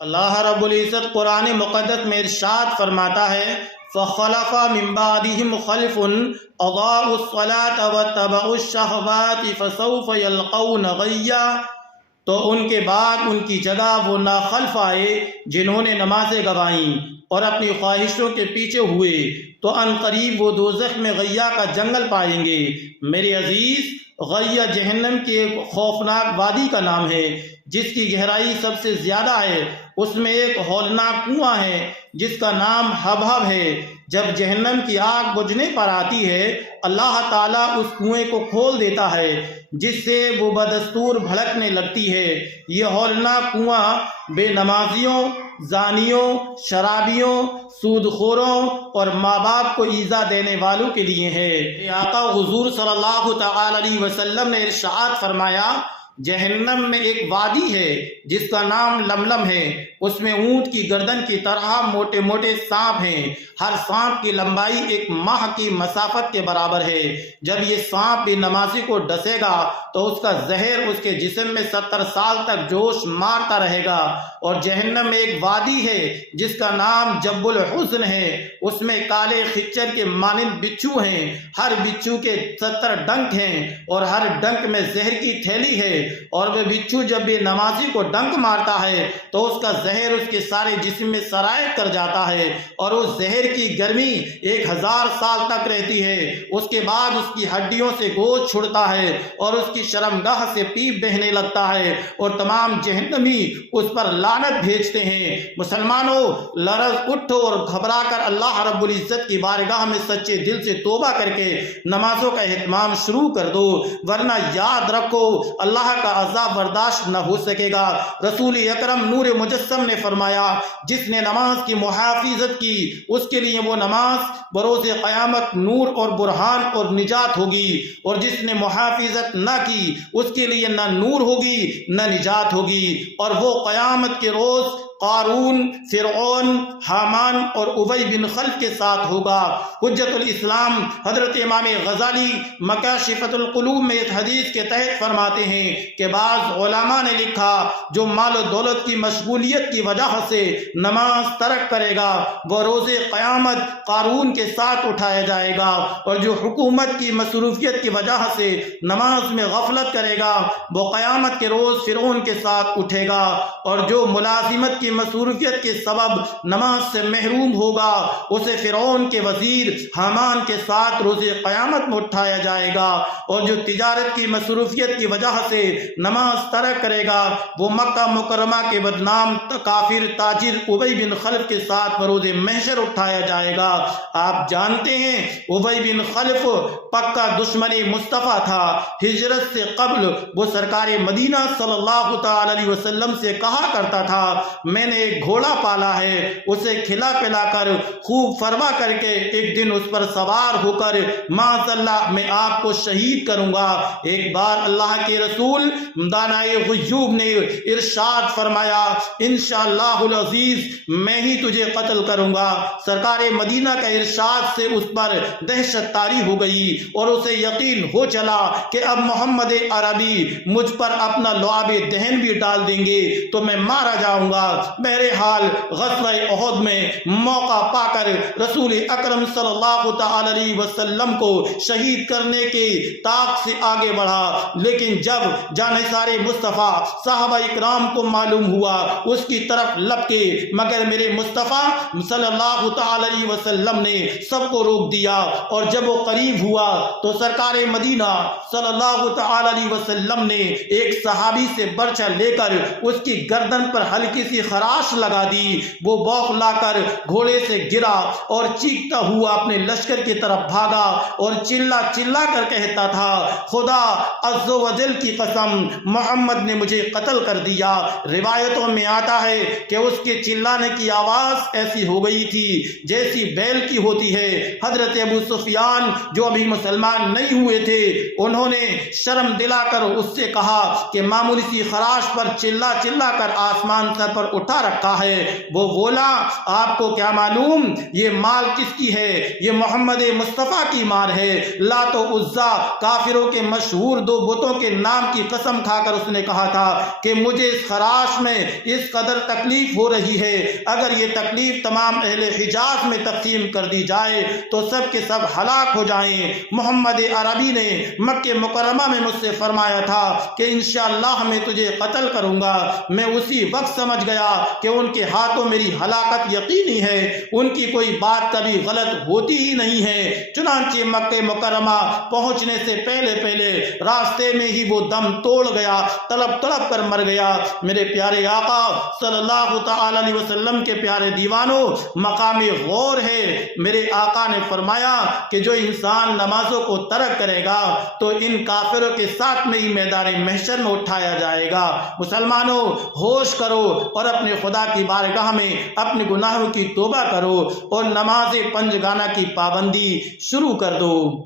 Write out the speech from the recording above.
اللہ رب العزت قرآن مقدس میں ارشاد فرماتا ہے فَخَلَفَ مِن بَعْدِهِمْ خَلْفٌ أَضَاعُوا الصَّلَاةَ وَاتَّبَعُوا الشَّهَوَاتِ فَسَوْفَ يَلْقَوْنَ غَيًّا۔ تو ان کے بعد ان کی جگہ وہ ناخلف آئے جنہوں نے نمازیں گوائیں اور اپنی خواہشوں کے پیچھے ہوئے، تو ان قریب وہ دوزخ میں غیہ کا جنگل پائیں گے۔ میرے عزیز، غیہ جہنم کی ایک خوفناک وادی کا نام ہے جس کی گہرائی سب سے زیادہ ہے۔ اس میں ایک ہولناک کنواں ہے جس کا نام حبحب ہے۔ جب جہنم کی آگ بجھنے پر آتی ہے، اللہ تعالیٰ اس کنویں کو کھول دیتا ہے جس سے وہ بدستور بھڑکنے لگتی ہے۔ یہ ہولناک کنواں بے نمازیوں، زانیوں، شرابیوں، سود خوروں اور ماں باپ کو ایذا دینے والوں کے لیے ہے۔ آقا حضور صلی اللہ تعالی علیہ وسلم نے ارشاد فرمایا، جہنم میں ایک وادی ہے جس کا نام لملم ہے، اس میں اونٹ کی گردن کی طرح موٹے موٹے سانپ ہیں، ہر سانپ کی لمبائی ایک ماہ کی مسافت کے برابر ہے۔ جب یہ سانپ بے نمازی کو ڈسے گا تو اس کا زہر اس کے جسم میں 70 سال تک جوش مارتا رہے گا۔ اور جہنم میں ایک وادی ہے جس کا نام جب الحزن ہے، اس میں کالے خچر کے مانند بچھو ہیں، ہر بچھو کے 70 ڈنک ہیں اور ہر ڈنک میں زہر کی تھیلی ہے، اور وہ بچھو جب بے نمازی کو ڈنک مارتا ہے تو اس کا زہر اس کے سارے جسم میں سرایت کر جاتا ہے، اور اس زہر کی گرمی 1000 سال تک رہتی ہے۔ اس کے بعد اس کی ہڈیوں سے گوشت چھڑتا ہے اور اس کی شرمگاہ سے پیپ بہنے لگتا ہے، اور تمام جہنمی اس پر لعنت بھیجتے ہیں۔ مسلمانوں، لرز اٹھو اور گھبرا کر اللہ رب العزت کی بارگاہ میں سچے دل سے توبہ کر کے نمازوں کا اہتمام شروع کر دو، ورنہ یاد رکھو اللہ کا عذاب برداشت نہ ہو سکے گا۔ رسول اکرم نور مجسم نے فرمایا، جس نے نماز کی محافظت کی اس کے لیے وہ نماز بروز قیامت نور اور برہان اور نجات ہوگی، اور جس نے محافظت نہ کی اس کے لیے نہ نور ہوگی نہ نجات ہوگی، اور وہ قیامت کے روز قارون، فرعون، حامان اور ابی بن خلف کے ساتھ ہوگا۔ حجت الاسلام حضرت امام غزالی مکاشفۃ القلوب میں اس حدیث کے تحت فرماتے ہیں کہ بعض علماء نے لکھا، جو مال و دولت کی مشغولیت کی وجہ سے نماز ترک کرے گا وہ روز قیامت قارون کے ساتھ اٹھایا جائے گا، اور جو حکومت کی مصروفیت کی وجہ سے نماز میں غفلت کرے گا وہ قیامت کے روز فرعون کے ساتھ اٹھے گا، اور جو ملازمت کی مصروفیت کے سبب نماز سے محروم ہوگا اسے فرعون کے وزیر حامان کے ساتھ روز قیامت میں اٹھایا جائے گا، اور جو تجارت کی مصروفیت کی وجہ سے نماز ترک کرے گا وہ مکہ مکرمہ کے بدنام کافر تاجر ابی بن خلف کے ساتھ بروز محشر اٹھایا جائے گا۔ آپ جانتے ہیں ابی بن خلف پکا دشمن مصطفیٰ تھا۔ ہجرت سے قبل وہ سرکار مدینہ صلی اللہ تعالی علیہ وسلم سے کہا کرتا تھا، میں نے ایک گھوڑا پالا ہے، اسے کھلا پلا کر خوب فرما کر کے ایک دن اس پر سوار ہو کر معاذ اللہ میں آپ کو شہید کروں گا۔ ایک بار اللہ کے رسول دانائے غیوب نے ارشاد فرمایا، انشاءاللہ العزیز میں ہی تجھے قتل کروں گا۔ سرکار مدینہ کا ارشاد سے اس پر دہشت طاری ہو گئی اور اسے یقین ہو چلا کہ اب محمد عربی مجھ پر اپنا لعاب دہن بھی ڈال دیں گے تو میں مارا جاؤں گا۔ بہرحال غزوہ احد میں موقع پا کر رسول اکرم صلی اللہ تعالی علیہ وسلم کو شہید کرنے کے طاق سے آگے بڑھا، لیکن جب جانثار مصطفیٰ صحابہ اکرام کو معلوم ہوا اس کی طرف لپکے، مگر میرے مصطفیٰ صلی اللہ تعالی علیہ وسلم نے سب کو روک دیا، اور جب وہ قریب ہوا تو سرکار مدینہ صلی اللہ تعالی علیہ وسلم نے ایک صحابی سے برچہ لے کر اس کی گردن پر ہلکی سی خراش لگا دی۔ وہ بوکھلا کر گھوڑے سے گرا اور چیختا ہوا اپنے لشکر کی طرف بھاگا اور چلا چلا کر کہتا تھا، خدا عز و جل کی قسم محمد نے مجھے قتل کر دیا۔ روایتوں میں آتا ہے کہ اس کے چلانے کی آواز ایسی ہو گئی تھی جیسی بیل کی ہوتی ہے۔ حضرت ابو سفیان جو ابھی مسلمان نہیں ہوئے تھے انہوں نے شرم دلا کر اس سے کہا کہ معمولی سی خراش پر چلا چلا کر آسمان سر پر اٹھا اٹھا رکھا ہے۔ وہ بولا آپ کو کیا معلوم یہ مال کس کی ہے؟ یہ محمد مصطفیٰ کی مال ہے۔ لات و عزا کافروں کے مشہور دو بتوں کے نام کی قسم کھا کر اس نے کہا تھا کہ مجھے اس خراش میں اس قدر تکلیف ہو رہی ہے، اگر یہ تکلیف تمام اہل حجاز میں تقسیم کر دی جائے تو سب کے سب ہلاک ہو جائیں۔ محمد عربی نے مکہ مکرمہ میں مجھ سے فرمایا تھا کہ انشاءاللہ میں تجھے قتل کروں گا۔ میں اسی وقت سمجھ گیا کہ ان کے ہاتھوں میری ہلاکت یقینی ہے، ان کی کوئی بات کبھی غلط ہوتی ہی نہیں ہے۔ چنانچہ مکہ مکرمہ پہنچنے سے پہلے راستے میں ہی وہ دم توڑ گیا، تڑپ تڑپ کر مر گیا۔ میرے پیارے آقا صلی اللہ تعالی علیہ وسلم کے پیارے دیوانوں، مقام غور ہے۔ میرے آقا نے فرمایا کہ جو انسان نمازوں کو ترک کرے گا تو ان کافروں کے ساتھ میں ہی میدان محشر میں اٹھایا جائے گا۔ مسلمانوں، ہوش کرو اور اپنے خدا کی بارگاہ میں اپنے گناہوں کی توبہ کرو اور نماز پنج گانہ کی پابندی شروع کر دو۔